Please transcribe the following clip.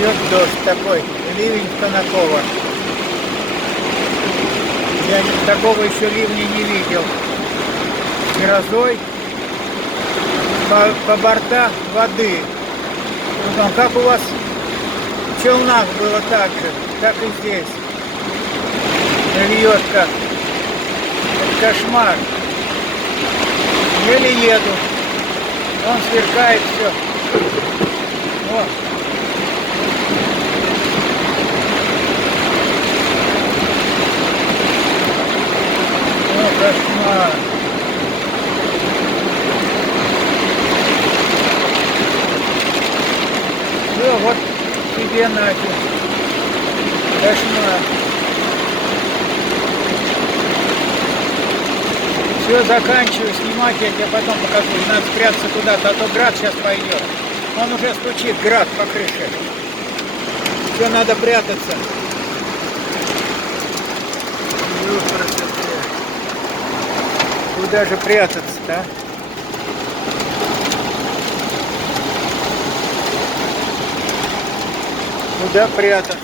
Льет дождь такой, ливень Конаково. Я такого еще ливня не видел. С грозой, по бортам воды. Ну, как у вас в Челнах было так же, так и здесь. Льет как. Это кошмар. Еле еду. Он сверкает все. Вот. О, кошмар. Все, вот тебе нафиг. Кошмар. Все, заканчиваю снимать, я тебе потом покажу. Надо спрятаться куда-то, а то град сейчас пойдет. Он уже стучит, град по крыше. Все, надо прятаться. Куда же прятаться-то, а? Куда прятаться?